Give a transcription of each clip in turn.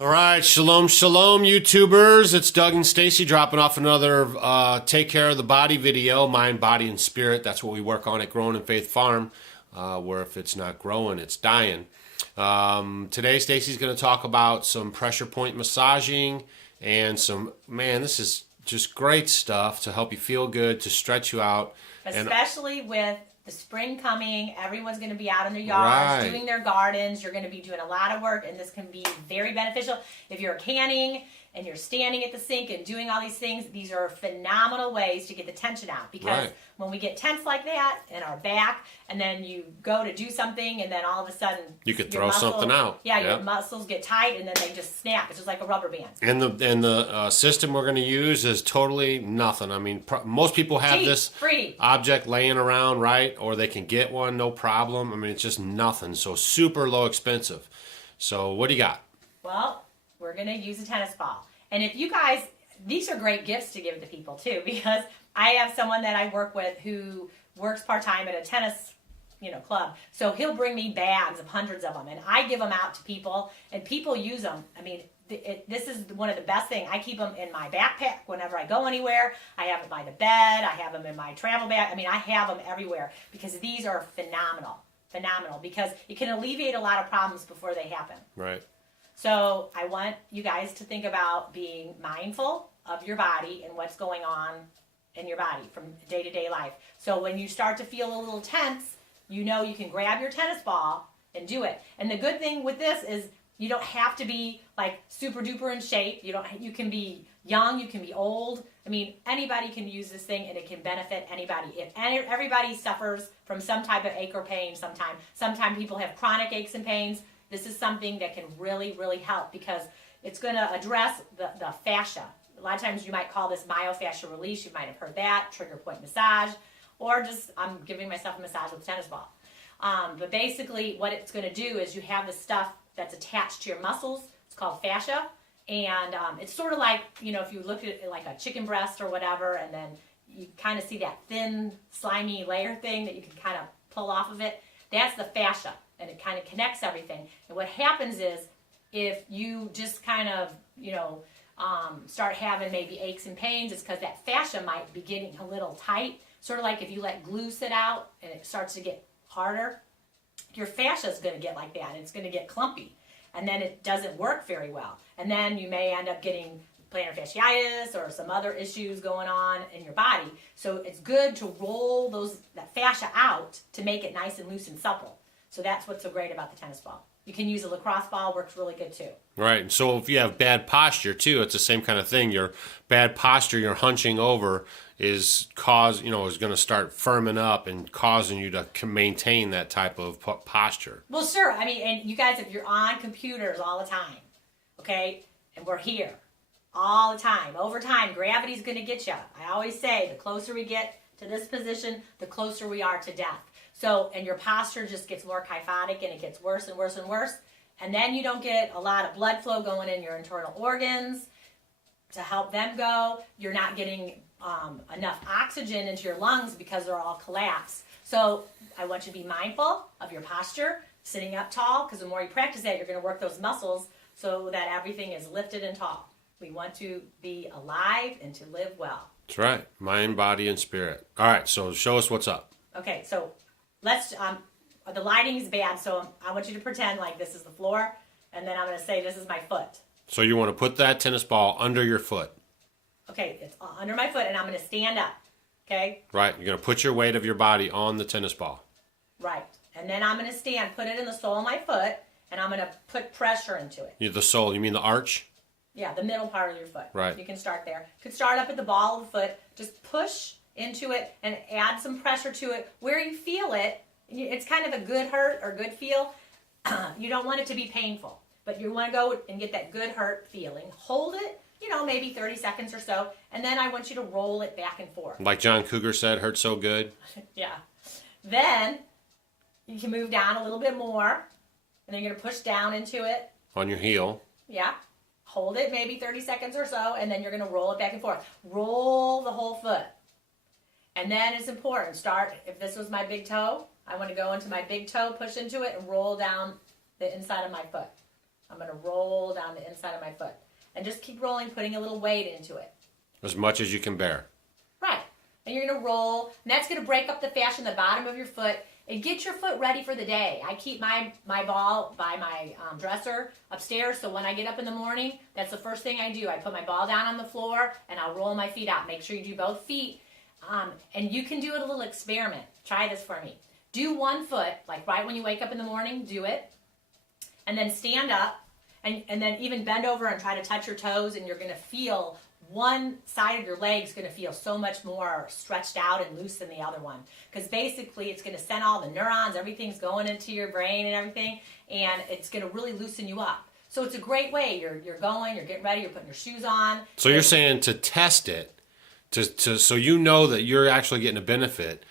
All right, shalom, shalom, YouTubers. It's Doug and Stacy dropping off another Take Care of the Body video, mind, body, and spirit. That's what we work on at Growing in Faith Farm, where if it's not growing, it's dying. Today, Stacy's going to talk about some pressure point massaging and this is just great stuff to help you feel good, to stretch you out. Especially with the spring coming, everyone's going to be out in their yards, doing their gardens. You're going to be doing a lot of work, and this can be very beneficial. If you're canning and you're standing at the sink and doing all these things, these are phenomenal ways to get the tension out. Because when we get tense like that in our back, and then you go to do something, and then all of a sudden you could throw something out. Yeah, your muscles get tight, and then they just snap. It's just like a rubber band. And the system we're going to use is totally nothing. I mean, most people have this free object laying around, right? Or they can get one, no problem. I mean, it's just nothing. So super low expensive. So what do you got? Well, we're going to use a tennis ball. And if you guys, these are great gifts to give to people too, because I have someone that I work with who works part-time at a tennis club. So he'll bring me bags of hundreds of them, and I give them out to people, and people use them. I mean, this is one of the best things. I keep them in my backpack whenever I go anywhere. I have them by the bed. I have them in my travel bag. I mean, I have them everywhere because these are phenomenal, because it can alleviate a lot of problems before they happen. Right. So I want you guys to think about being mindful of your body and what's going on in your body from day-to-day life. So when you start to feel a little tense, you can grab your tennis ball and do it. And the good thing with this is you don't have to be like super duper in shape. You can be young, you can be old. I mean, anybody can use this thing, and it can benefit anybody. Everybody suffers from some type of ache or pain sometimes people have chronic aches and pains. This is something that can really, really help because it's going to address the fascia. A lot of times you might call this myofascial release. You might have heard that, trigger point massage, or just I'm giving myself a massage with a tennis ball. But basically what it's going to do is you have the stuff that's attached to your muscles. It's called fascia. And it's sort of like, if you look at it like a chicken breast or whatever, and then you kind of see that thin, slimy layer thing that you can kind of pull off of it. That's the fascia. And it kind of connects everything. And what happens is if you just kind of, start having maybe aches and pains, it's because that fascia might be getting a little tight. Sort of like if you let glue sit out and it starts to get harder, your fascia is going to get like that. It's going to get clumpy. And then it doesn't work very well. And then you may end up getting plantar fasciitis or some other issues going on in your body. So it's good to roll that fascia out to make it nice and loose and supple. So that's what's so great about the tennis ball. You can use a lacrosse ball, works really good too. Right. And so if you have bad posture too, it's the same kind of thing. Your bad posture, you're hunching over is going to start firming up and causing you to maintain that type of posture. Well, sure. I mean, and you guys, if you're on computers all the time, okay, and we're here all the time, over time, gravity's going to get you. I always say the closer we get to this position, the closer we are to death. So, and your posture just gets more kyphotic, and it gets worse and worse and worse. And then you don't get a lot of blood flow going in your internal organs to help them go. You're not getting enough oxygen into your lungs because they're all collapsed. So I want you to be mindful of your posture, sitting up tall, because the more you practice that, you're going to work those muscles so that everything is lifted and tall. We want to be alive and to live well. That's right. Mind, body, and spirit. All right, so show us what's up. Okay, so let's, the lighting is bad, so I want you to pretend like this is the floor, and then I'm going to say this is my foot. So you want to put that tennis ball under your foot. Okay, it's under my foot, and I'm going to stand up, okay? Right, you're going to put your weight of your body on the tennis ball. Right, and then I'm going to stand, put it in the sole of my foot, and I'm going to put pressure into it. The sole, you mean the arch? Yeah, the middle part of your foot. Right. You can start there. You could start up at the ball of the foot, just push into it and add some pressure to it where you feel it. It's kind of a good hurt or good feel. You don't want it to be painful, but you want to go and get that good hurt feeling. Hold it, maybe 30 seconds or so, and then I want you to roll it back and forth. Like John Cougar said, hurt so good. Yeah. Then you can move down a little bit more, and then you're going to push down into it. On your heel. Yeah. Hold it maybe 30 seconds or so, and then you're going to roll it back and forth. Roll the whole foot. And then it's important. If this was my big toe, I want to go into my big toe, push into it, and roll down the inside of my foot. I'm going to roll down the inside of my foot. And just keep rolling, putting a little weight into it. As much as you can bear. Right. And you're going to roll. And that's going to break up the fascia in the bottom of your foot and get your foot ready for the day. I keep my ball by my dresser upstairs, so when I get up in the morning, that's the first thing I do. I put my ball down on the floor, and I'll roll my feet out. Make sure you do both feet. And you can do it a little experiment. Try this for me. Do one foot, like right when you wake up in the morning, do it. And then stand up, and then even bend over and try to touch your toes, and you're going to feel one side of your leg is going to feel so much more stretched out and loose than the other one. Because basically it's going to send all the neurons, everything's going into your brain and everything, and it's going to really loosen you up. So it's a great way. You're going, you're getting ready, you're putting your shoes on. So you're saying to test it, so you know that you're actually getting a benefit,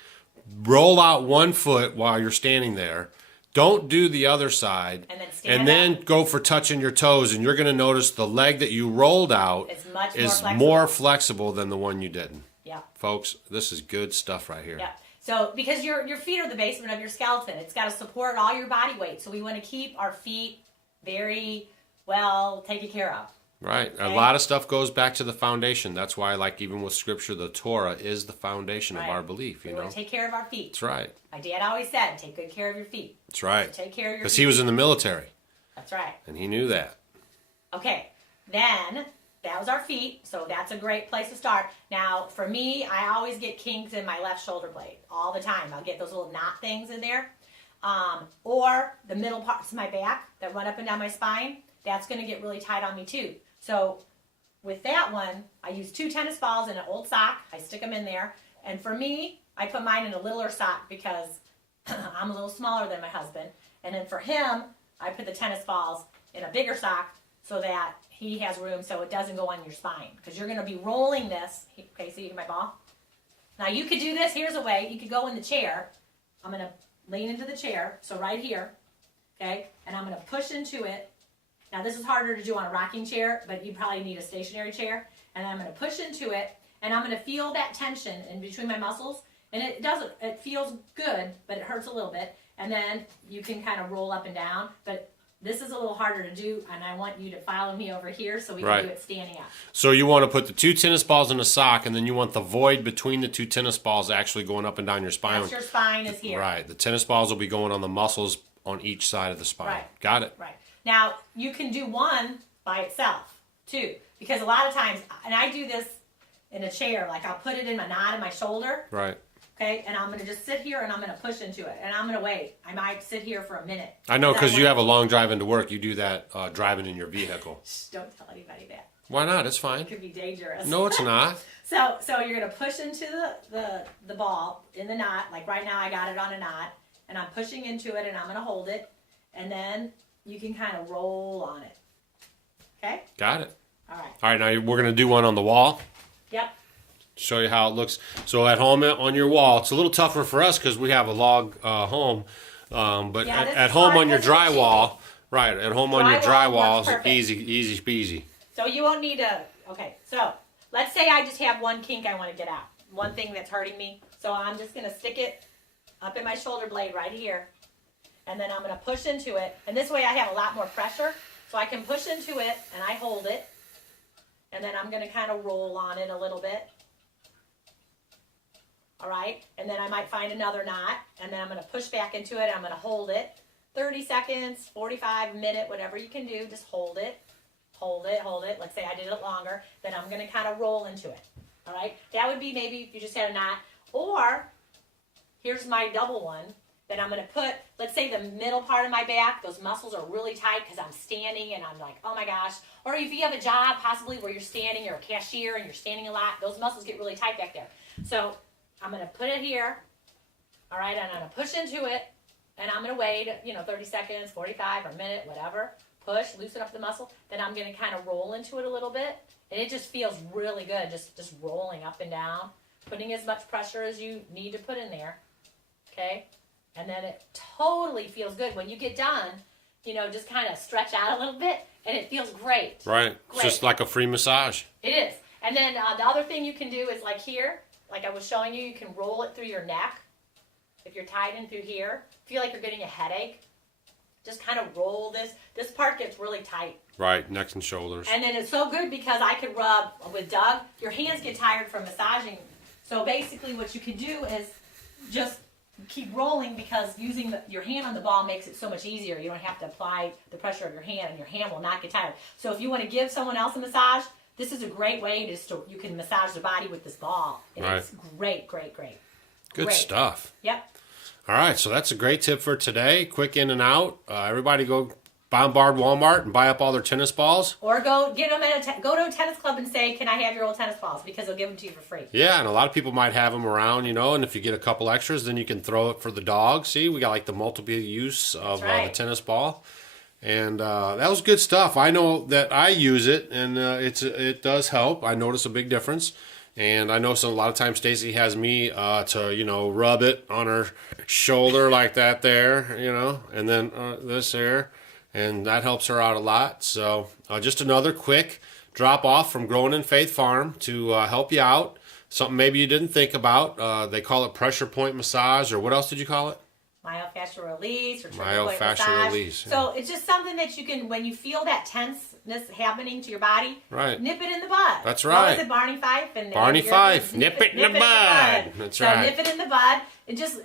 roll out one foot while you're standing there. Don't do the other side, and then go for touching your toes, and you're going to notice the leg that you rolled out is more flexible than the one you didn't. Yeah. Folks, this is good stuff right here. Yeah. So because your feet are the basement of your skeleton, it's got to support all your body weight. So we want to keep our feet very well taken care of. Right. Okay? A lot of stuff goes back to the foundation. That's why, like, even with Scripture, the Torah is the foundation of our belief, We want to take care of our feet. That's right. My dad always said, take good care of your feet. That's right. So take care of your feet. Because he was in the military. That's right. And he knew that. Okay. Then, that was our feet. So that's a great place to start. Now, for me, I always get kinks in my left shoulder blade. All the time. I'll get those little knot things in there. Or the middle parts of my back that run up and down my spine. That's going to get really tight on me too. So with that one, I use 2 tennis balls and an old sock. I stick them in there. And for me, I put mine in a littler sock because I'm a little smaller than my husband. And then for him, I put the tennis balls in a bigger sock so that he has room so it doesn't go on your spine. Because you're going to be rolling this. Okay, so you get my ball? Now you could do this. Here's a way. You could go in the chair. I'm going to lean into the chair. So right here. Okay? And I'm going to push into it. Now, this is harder to do on a rocking chair, but you probably need a stationary chair. And I'm going to push into it, and I'm going to feel that tension in between my muscles. And it feels good, but it hurts a little bit. And then you can kind of roll up and down. But this is a little harder to do, and I want you to follow me over here so we can do it standing up. So you want to put the 2 tennis balls in a sock, and then you want the void between the 2 tennis balls actually going up and down your spine. That's your spine is here. Right. The tennis balls will be going on the muscles on each side of the spine. Right. Got it. Right. Now, you can do one by itself, too. Because a lot of times, and I do this in a chair, like I'll put it in my knot in my shoulder. Right. Okay, and I'm going to just sit here and I'm going to push into it. And I'm going to wait. I might sit here for a minute. I know, because you have a long drive into work. You do that driving in your vehicle. Shh, don't tell anybody that. Why not? It's fine. It could be dangerous. No, it's not. So you're going to push into the ball in the knot. Like right now I got it on a knot. And I'm pushing into it and I'm going to hold it. And then you can kind of roll on it. Okay? Got it. All right. All right, now we're going to do one on the wall. Yep. Show you how it looks. So at home on your wall, it's a little tougher for us because we have a log home. But Yeah, at home on your drywall, right, at home on your Drywall works drywall, perfect. easy peasy. So you won't need to, okay, so let's say I just have one kink I want to get out. One thing that's hurting me. So I'm just going to stick it up in my shoulder blade right here. And then I'm going to push into it. And this way I have a lot more pressure. So I can push into it and I hold it. And then I'm going to kind of roll on it a little bit. All right. And then I might find another knot. And then I'm going to push back into it. I'm going to hold it. 30 seconds, 45, a minute, whatever you can do. Just hold it. Hold it, hold it. Let's say I did it longer. Then I'm going to kind of roll into it. All right. That would be maybe if you just had a knot. Or here's my double one. Then I'm going to put, let's say the middle part of my back, those muscles are really tight because I'm standing and I'm like, oh my gosh. Or if you have a job possibly where you're standing, you're a cashier and you're standing a lot, those muscles get really tight back there. So I'm going to put it here, all right, and I'm going to push into it, and I'm going to wait, 30 seconds, 45, or a minute, whatever. Push, loosen up the muscle. Then I'm going to kind of roll into it a little bit, and it just feels really good, just rolling up and down, putting as much pressure as you need to put in there, okay? And then it totally feels good. When you get done, just kind of stretch out a little bit, and it feels great. Right. It's just like a free massage. It is. And then the other thing you can do is like here, like I was showing you, you can roll it through your neck. If you're tied in through here, feel like you're getting a headache, just kind of roll this. This part gets really tight. Right, neck and shoulders. And then it's so good because I could rub with Doug. Your hands get tired from massaging. So basically what you can do is just keep rolling because using your hand on the ball makes it so much easier. You don't have to apply the pressure of your hand and your hand will not get tired. So if you want to give someone else a massage, this is a great way you can massage the body with this ball. And it's great, great, great. Good Great. stuff. Yep. All right, so that's a great tip for today. Quick in and out. Everybody go bombard Walmart and buy up all their tennis balls. Or go get them at go to a tennis club and say, "Can I have your old tennis balls?" Because they'll give them to you for free. Yeah, and a lot of people might have them around, and if you get a couple extras, then you can throw it for the dog. See, we got like the multiple use of the tennis ball. And that was good stuff. I know that I use it, and it does help. I notice a big difference. And I know a lot of times Stacy has me to, rub it on her shoulder like that there, and then this there. And that helps her out a lot. So just another quick drop off from Growing in Faith Farm to help you out. Something maybe you didn't think about. They call it pressure point massage, or what else did you call it? Myofascial release or myofascial massage. release. Yeah. So it's just something that you can, when you feel that tenseness happening to your body, right. Nip it in the bud. That's right. What was it, Barney Fife? Barney Fife, nip it in the bud. That's right. So nip it in the bud.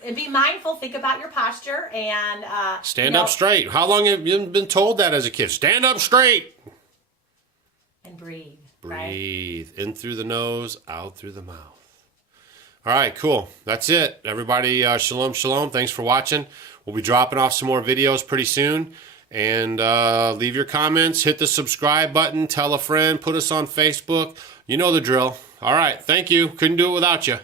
And be mindful. Think about your posture and stand up straight. How long have you been told that as a kid? Stand up straight and breathe. Breathe in through the nose, out through the mouth. All right, cool. That's it. Everybody, shalom, shalom. Thanks for watching. We'll be dropping off some more videos pretty soon. And leave your comments. Hit the subscribe button. Tell a friend. Put us on Facebook. You know the drill. All right, thank you. Couldn't do it without you.